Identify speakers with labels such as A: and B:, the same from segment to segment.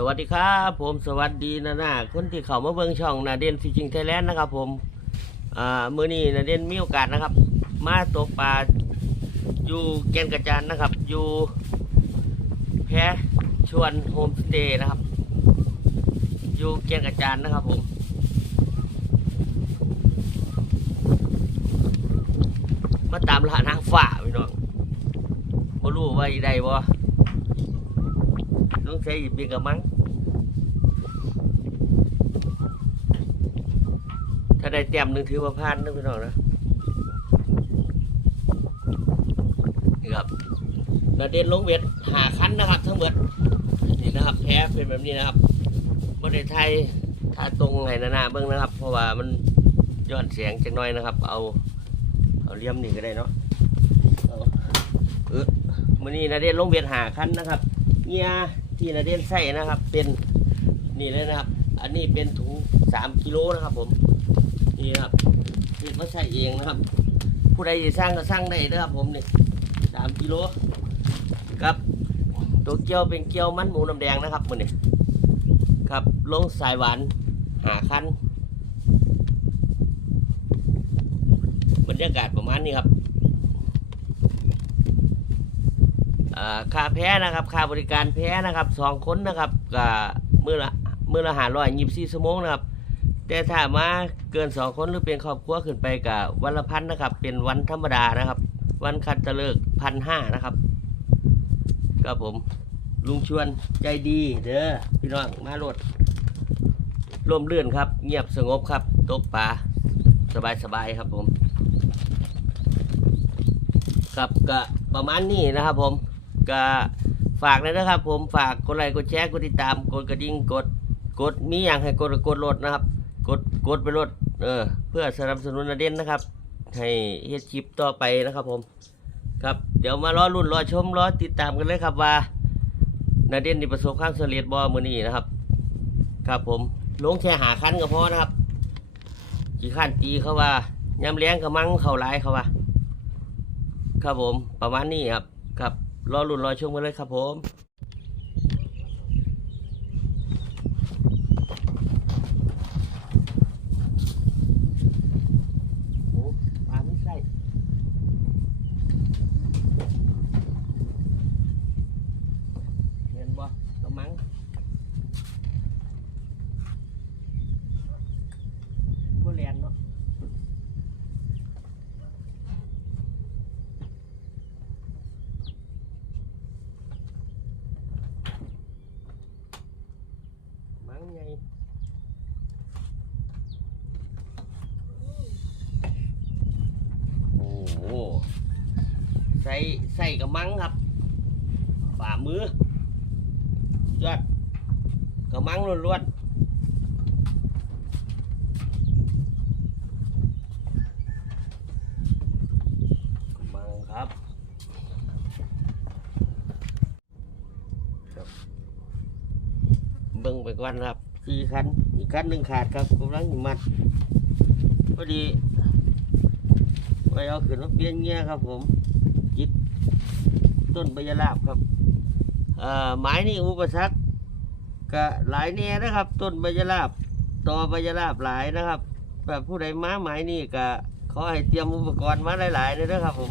A: สวัสดีครับผมสวัสดีนะนะคนที่เข้ามาเบิ่งช่องนาเด่นฟิชิงไทยแลนด์นะครับผมอ่ามือนี้นาเด่นมีโอกาสนะครับ มาตกปลาอยู่แก่นกระจานนะครับ อยู่แพชวนโฮมสเตย์นะครับ อยู่แก่นกระจานนะครับผมมาตามล่านางฝ่าพี่น้องบ่รู้ว่าอีใดบ่ ต้องใช้อีกเป็นกระมัง ถ้าได้เต็มหนึ่งถือว่าพลาดนะพี่น้องนะนี่ครับนาเด่นลงเวทหาคันนะครับ ทั้งหมดนี่นะครับแพ้เป็นแบบนี้นะครับประเทศไทยถ้าตรงไหนนานาเบิ้องนะครับ เพราะว่ามันย้อนเสียงจังน้อยนะครับ เอาเอาเลี่ยมนี่ก็ได้เนาะเออมื่อนี้นาเด่นลงเวทหาคันนะครับ เงียที่นาเดนใส่นะครับ เป็นนี่เลยนะครับ อันนี้เป็นถุงสามกิโลนะครับ ผมนี่ครับนี่เขาใส่เองนะครับ ผู้ใดจะสร้างก็สร้างได้นะครับ ผมนี่สามกิโลครับตัวเกี๊ยวเป็นเกี๊ยวมันหมูน้ำแดงนะครับมันนี่ครับลงสายหวานหาคันบรรยากาศประมาณนี้ครับอ่า ค่าแพ้นะครับค่าบริการแพ้นะครับสองคนนะครับกับมือละมือละหาร้อยยี่สิบสี่ชั่วโมงนะครับ แต่ถ้ามาเกินสองคนหรือเป็นครอบครัวขึ้นไปกับวันละพันนะครับ เป็นวันธรรมดานะครับ วันคัดตะเลิกพันห้านะครับก็ผมลุงชวนใจดีเด้อพี่น้องมาโหลดร่มเรื่อนครับ เงียบสงบครับตกปลาสบายสบายๆครับผม ครับก็ประมาณนี้นะครับผม ก็ฝากเลยนะครับ ผมฝากกดไลค์กดแชร์กดติดตามกดกระดิ่งกดกดมีอย่างให้กดกดโหลดนะครับ กดกดไปรถเออเพื่อสนับสนุนนาเด่นนะครับ ให้เฮ็ดคลิปต่อไปนะครับ ผม ครับเดี๋ยวมารอรุ่นรอชมรอติดตามกันเลยครับว่านาเด่นได้ประสบความสำเร็จบ่มื้อนี้นะครับ ครับผมลงแค่หาคันก็พอนะครับกี่ขั้นตีเขาว่ายำเลี้ยงกระมังเขาหลายเขาว่า ครับผมประมาณนี้ครับครับ รอรุ่นรอช่วงไว้เลยครับผม โอ้ปลาไม่ใส่เห็นบ่กระมังบ่แลนเนาะมังไง โอ้โหใส่ใส่กระมังครับ ฝ่ามือยอด กระมังล้วนๆกระมังครับบเบิ่งไปก่อนครับสี่คันอีกคันหนึ่งขาดครับกำลังมัดพอดีไปเอาขึ้นมาเปลี่ยนเงี้ยครับผมจิตต้นใบยาลาบครับอ่อไม้นี่อุปสรรค ก็หลายแน่นะครับ ต้นใบยาลาบต่อใบยาลาบหลายนะครับ แบบผู้ใดมาไม้นี่ก็ขอให้เตรียมอุปกรณ์มาหลายๆเลยนะครับผม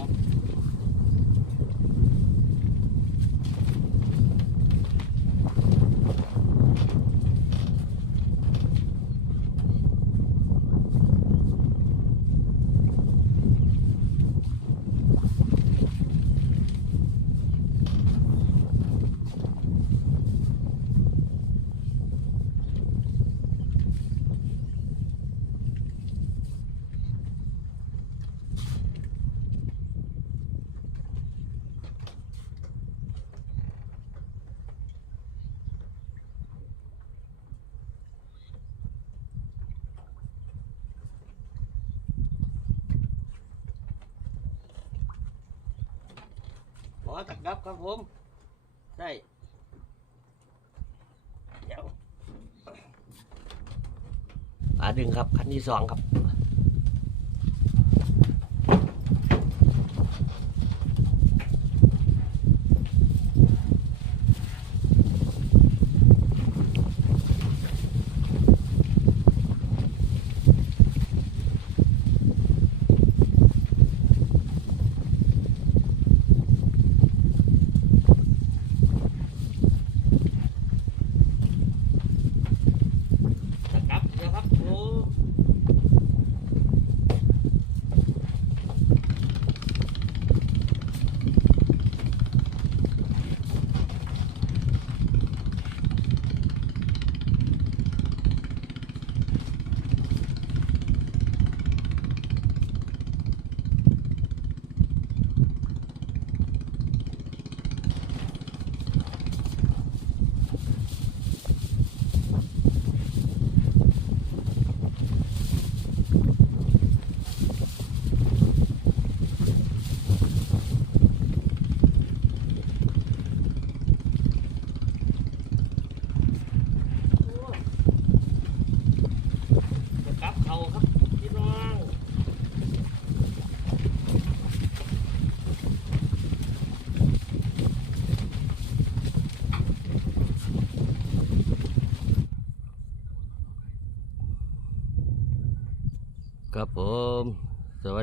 A: กดับครับผมใช่เดี๋ยวปลาดึงครับ คันที่สองครับ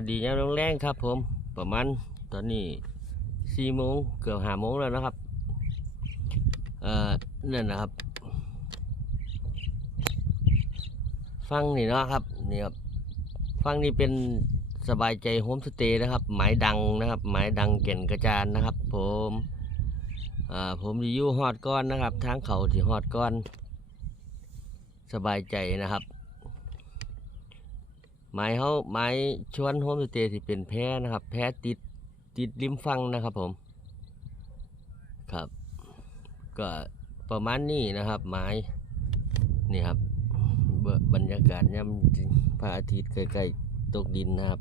A: ดียามแรงครับ ผมประมาณตอนนี้สี่โมงเกือบห้าโมงแล้วนะครับเอ่อนั่นนะครับ ฟังนี่นะครับนี่ครับฟังนี่เป็นสบายใจโฮมสเตย์นะครับ หมายดังนะครับ หมายดังเก่นกระจานนะครับ ผมอ่าผมรีวิวฮอดก้อนนะครับทางเขาที่ฮอดก้อน สบายใจนะครับ หมายเขาหมายชวนโฮมสเตย์ที่เป็นแพนะครับ แพติดติดริมฟังนะครับผมครับ ก็ประมาณนี้นะครับหมายนี่ครับเบิ่งบรรยากาศยามพระอาทิตย์ใกล้ๆตกดินนะครับ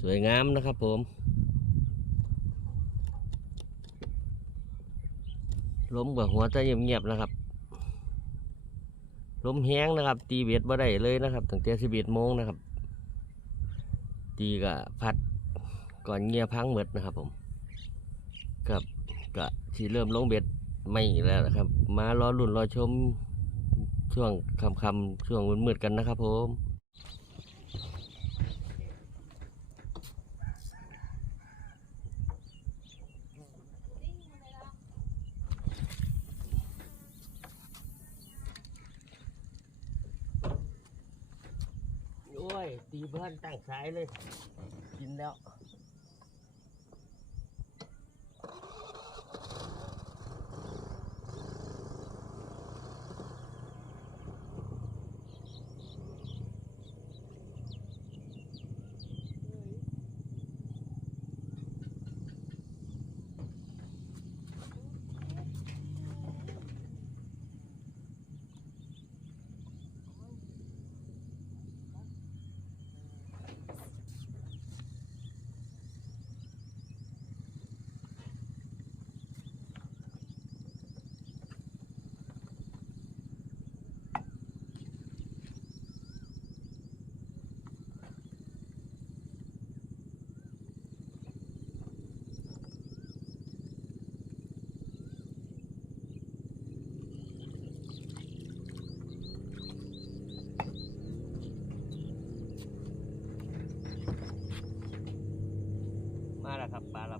A: สวยงามนะครับผม ล้มกับหัวจะเงียบๆนะครับล้มแห้งนะครับ ตีเบ็ดบ่ได้เลยนะครับตั้งแต่สิบเอ็ดโมงนะครับ ตีก็พัดก่อนเงียพังหมดนะครับ ผมครับก็ที่เริ่มลงเบ็ดไม่แล้วนะครับ มารอลุ่นรอชมช่วงคำคำช่วงมืดๆกันนะครับผมโอ้ย ตีเพื่อนตั้งสาย เลย กินแล้ว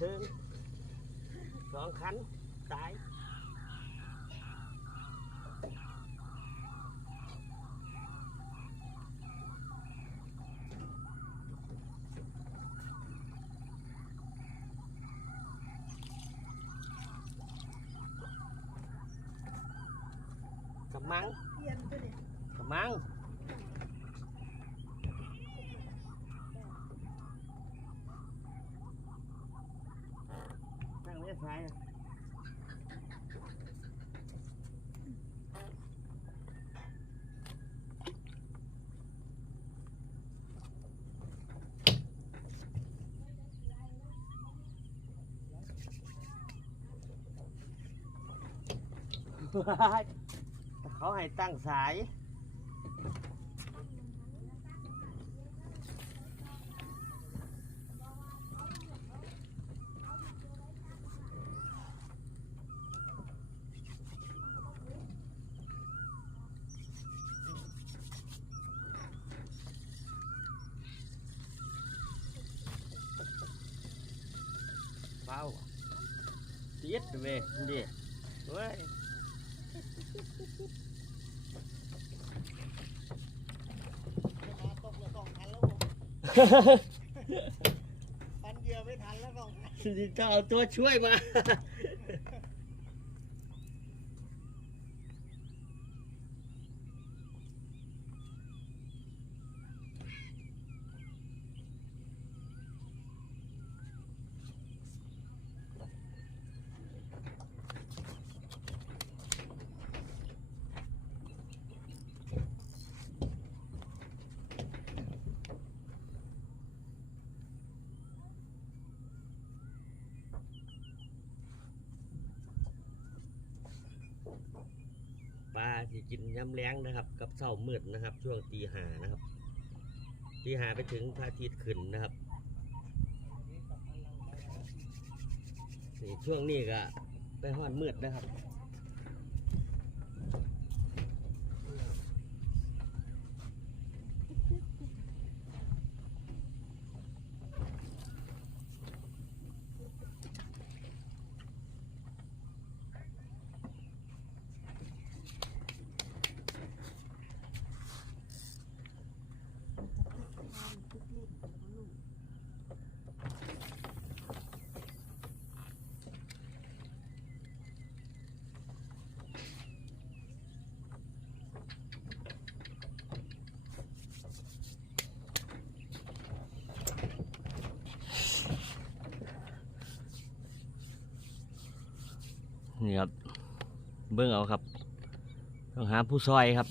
A: ลารับแขกช่วงบันเทิงช่วงบันเทิงสองคันตายกับมัง
B: เปลี่ยนไปเลย
A: กับมังนั่งเลี้ยซ้ายอะ เขาให้ตั้งสายเบาเจี๊ ยดเว้ยนี่เว้ย
B: ตกละสองพันแล้วผมพันเดียวไม่ทันแล้วสองพัน
A: ต้องเอาตัวช่วยมา ปลา ที่กินย้ำแรงนะครับ กับเศร้ามืดนะครับ ช่วงตีหานะครับตีหาไปถึงพระอาทิตย์ขึ้นนะครับนี่ช่วงนี้ก็ไปห้อนมืดนะครับ นี่ครับ เบิ้องเอาครับ ต้องหาผู้ซอยครับ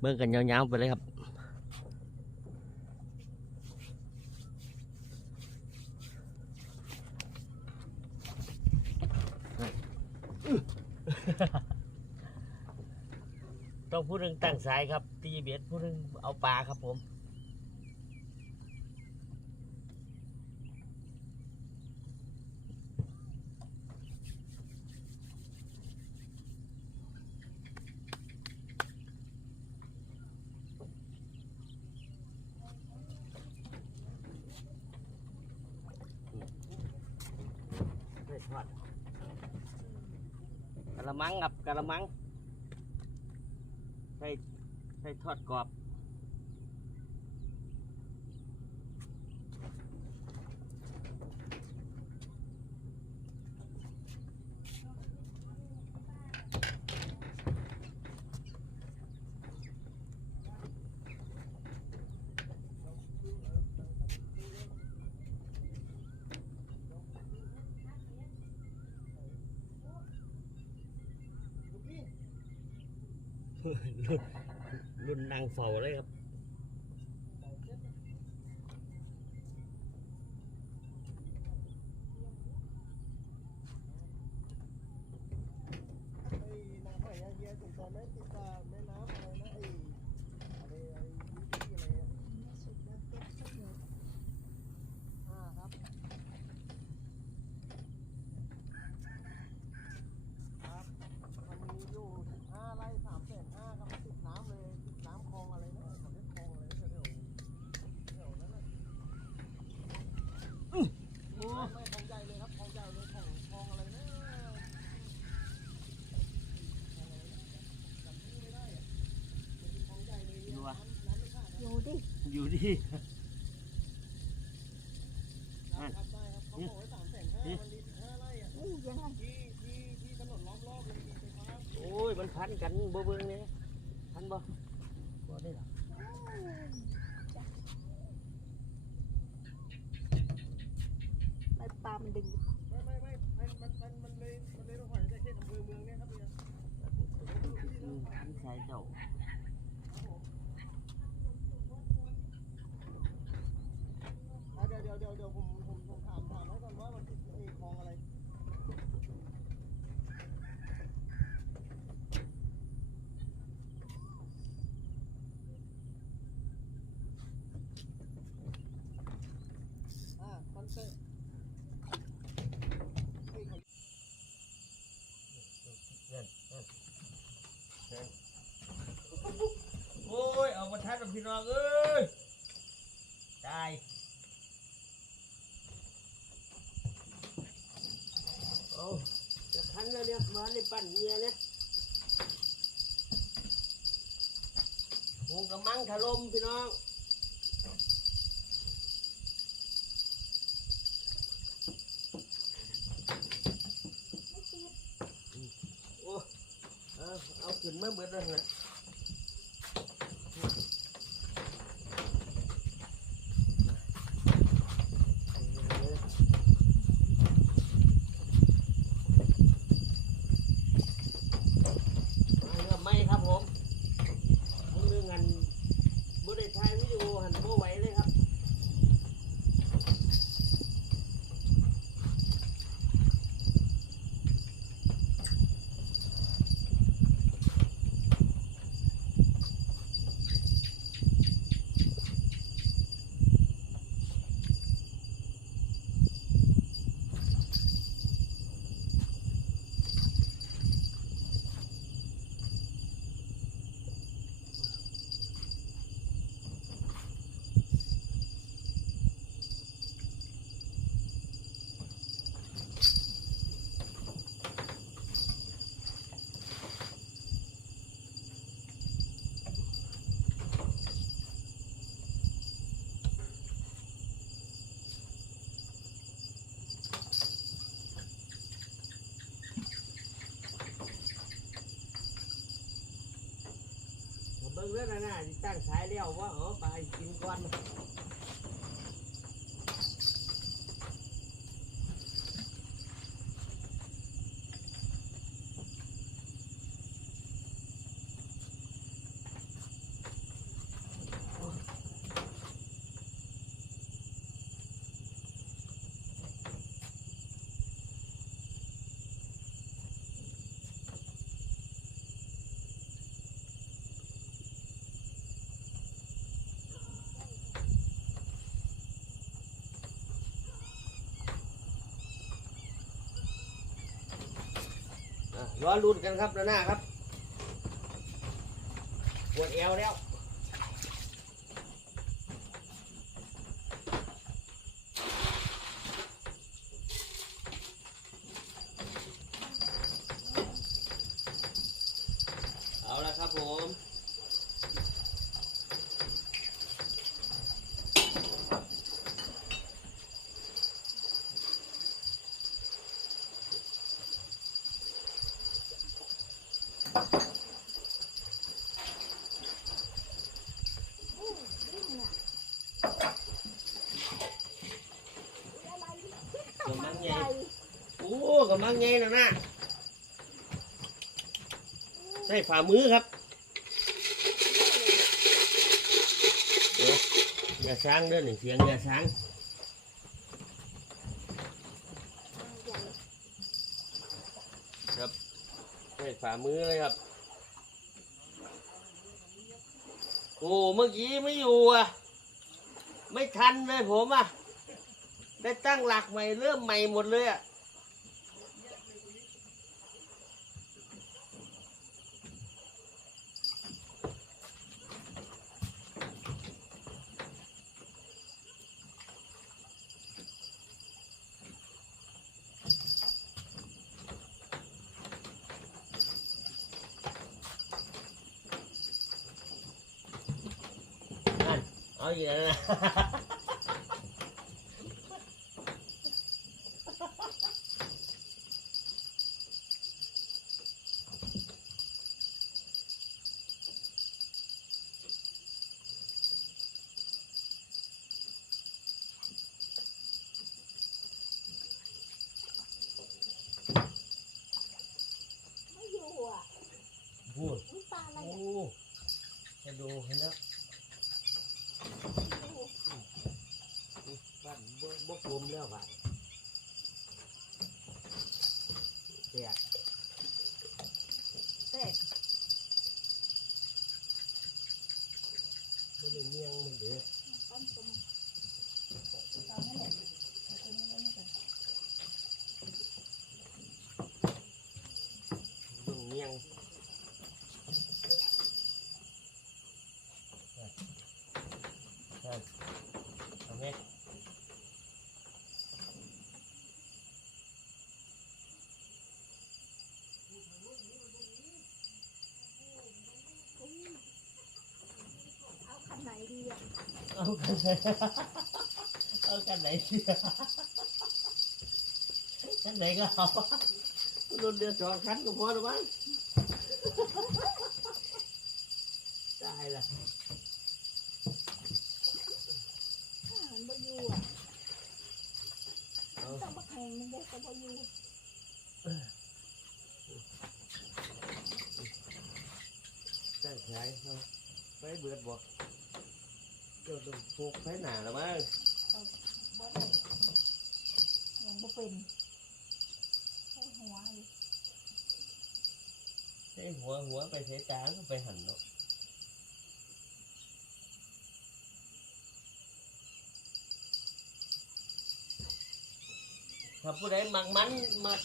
A: เบิ้องกันยาวๆไปเลยครับต้องพูดเรื่องตั้งสายครับตีเบียดพูดเรื่องเอาปลาครับผม กับกระมัง ใส่ใส่ทอดกรอบ รุ่นรุ่นนางเฝ้าเลยครับ
B: ไอ้น้ำหอยอะเฮียติดต่อไหมติดต่อแม่น้ำอะไรนะไอ้อะไรไอ้ที่อะไรอะอ่าครับครับมันมีอยู่สิบห้าไร่สามแสนห้าครับติดน้ำเลยติดน้ำคลองอะไรนะเขาเรียกคลองอะไรแถวๆแถวนั้นน่ะไม่คลองใหญ่เลยครับคลองใหญ่เลยของคลองอะไรนะ
A: อยู่อะ
C: อยู่ดิ
A: อยู่ที่
B: ครับได้ครับเขาบอกไว้สามแสนห้ามันมีสิบห้าไร่อะ
C: นี่ยังไง
B: ที่ที่ที่ถนนล้อมรอบเลยมีไฟฟ้า
A: โอ้ยมันพันกันบ่เบิ่งเนี่ยพันบ่บ่ได้หรอ
C: ไอ้ปลามันดึง
B: ไม่ไม่ไม่มันมันมันมันเลยมันเลยต้องผ่านจากเขตอำเภอเมืองเนี่ยครับเนี่ย
A: อืมพันสายเจ้า
B: อะเดี๋ยวเดี๋ยวเดี๋ยวเดี๋ยวผมผมผมถามถามให้ก่อนว่ามันติดไอ้คลองอะไรอ่าคอนเซ็ปต์เฮ้ยเขา
A: นั่นนั่นนั่นโอ้ย เอามาทัดกับพี่น้องเอ้ยตายโอ้จะพันแล้วเนี่ย มาในปั่นเมียเนี่ยวงกระมังถล่มพี่น้อง ขึ้นมาเบิดแล้วนะมาครับไม่ครับผมมึงเรื่องอันบ่ได้ถ่ายวิดีโอหันบ่ไหวเลยครับ เบิ่งเรื่องนั้นน่ะตั้งสายแล้วว่าเออไปกินก่อน อะรอลุ้นกันครับหน้าครับปวดเอวแล้ว เอาละครับผม กำลังใหญ่ โอ้กำลังใหญ่นะนะใส่ฝ่ามือครับอย่าช้างเด้อหนึ่งเสียงอย่าช้างครับใส่ฝ่ามือเลยครับ โอ้เมื่อกี้ไม่อยู่อะ ไม่ทันเลยผมอะ ได้ตั้งหลักใหม่เริ่มใหม่หมดเลยอะ นเอาอย่างนั้นนะ
C: ไม่อยู่อะ
A: พูด
C: น้ำตาอะไร
A: โอ้
C: อะ
A: จะดูเห็นแล้ว
C: ไม่อยู่
A: บ้านบ่บ่กลมแล้วบ้านแตก
C: แตก
A: บ่ได้เมียงมันเด้อ
C: ต้นตัวมันตอนนี้แหละเอาตัวนี้ไว้นี่ก่อน
A: เบิ่งเมียงนั่นเอาไหม
C: เอาคันไหนดีอะ
A: เอากันไหนเอากันไหนเชื่อกันไหนก็เอารถเดือดสองคัน ก็พอแล้วมั้งได้ละ
C: อ่ามันบ่อยู่อะ
A: เอา
C: ต้องมาแข่งมันเด็กก็บ่อยู่
A: ได้ใช้เอาไปเบิดบอกเจ้าต้องพกไปหนาแล้วมั้ง
C: บ่ได้ยังบ่เป็นใช้หัวอยู่
A: ใช้หัวหัวไปใช้ตาก็ไปหันเนาะครับผู้ใดมักมันมัก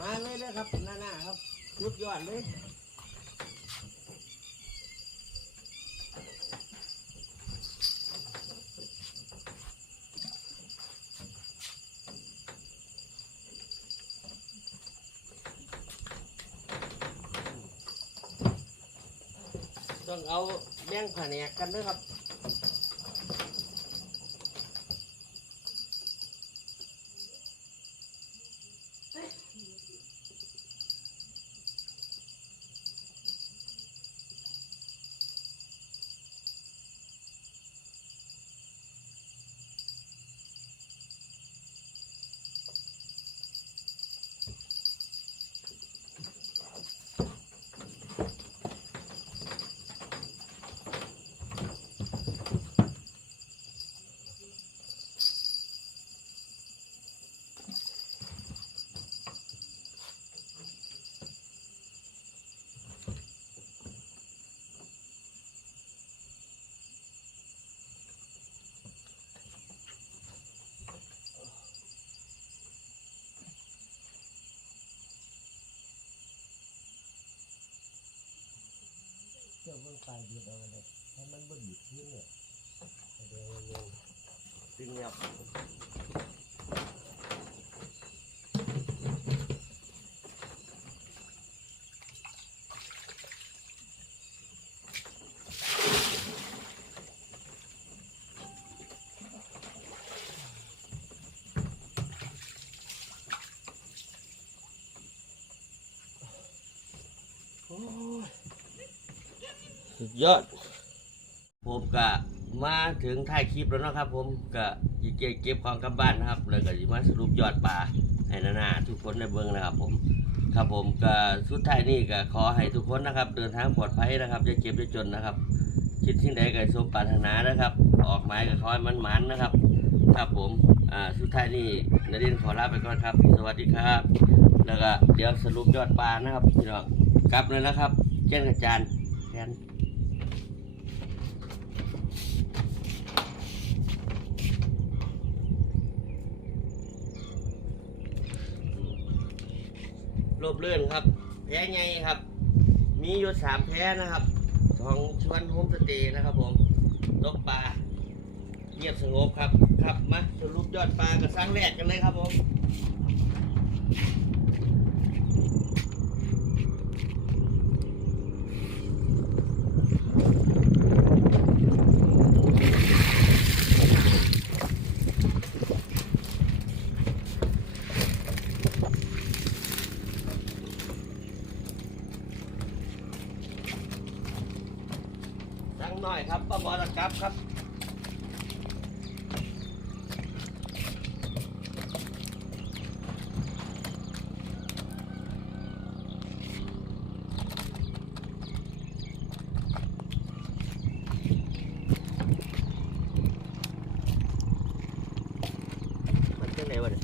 A: มาเลยนะครับหน้าหน้าครับยุดยอดเลย ต้องเอาแบ่งแผนกกันด้วยครับ เจ้าเบิ่งปลายเดือดเอาเลยถ้ามันบ่หยุดขึ้นเนี่ยเดี๋ยวเร็วดึงเงียบโอ้ย สุดยอด ผมก็มาถึงท้ายคลิปแล้วนะครับ ผมก็อีเก็บเก็บของกลับบ้านนะครับ แล้วก็สิมาสรุปยอดปลาให้นานาทุกคนได้เบิ่งนะครับ ผม ครับผมก็สุดท้ายนี่ก็ขอให้ทุกคนนะครับ เดินทางปลอดภัยนะครับอย่าเจ็บอย่าจนนะครับ คิดที่ใดก็สมปรารถนานะครับ ออกหมายก็ขอให้มันหมันนะครับ ครับผมอ่าสุดท้ายนี่นาดินขอลาไปก่อนครับ สวัสดีครับ แล้วก็เดี๋ยวสรุปยอดปลานะครับพี่น้องกลับเลยนะครับเช่นกับจานทน ลบเลื่อนครับ แพ้ไงครับ มีอยู่สามแพ้นะครับของชวนโฮมสเตย์นะครับผมลบปลาเงียบสงบครับ ครับมาสรุปยอดปลากับสร้างแรกกันเลยครับผม สังหน่อยครับป้าหมอตะกับครับ มันเป็นไงวะเนี่ย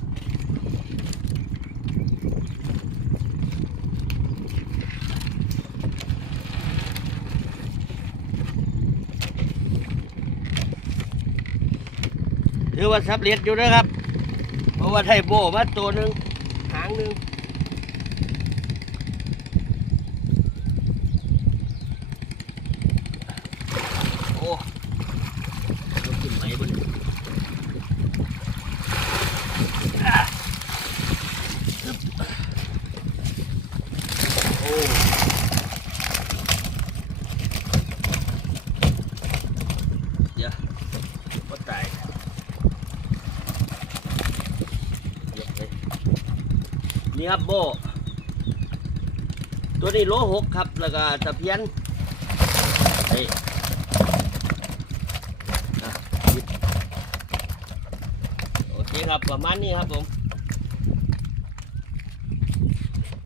A: ถือว่าสับเร็จอยู่นะครับ เพราะว่าไทยโบมาตัวหนึ่งหางหนึ่งโอ้เราขึ้นไหมบนย โอ้เดี๋ยวก็ตายเดี๋ยวไปนี่ ครับโบ ตัวนี้โลหกครับ แล้วก็ตะเพียนนี่อะหยิบโอเคครับประมาณนี้ครับผม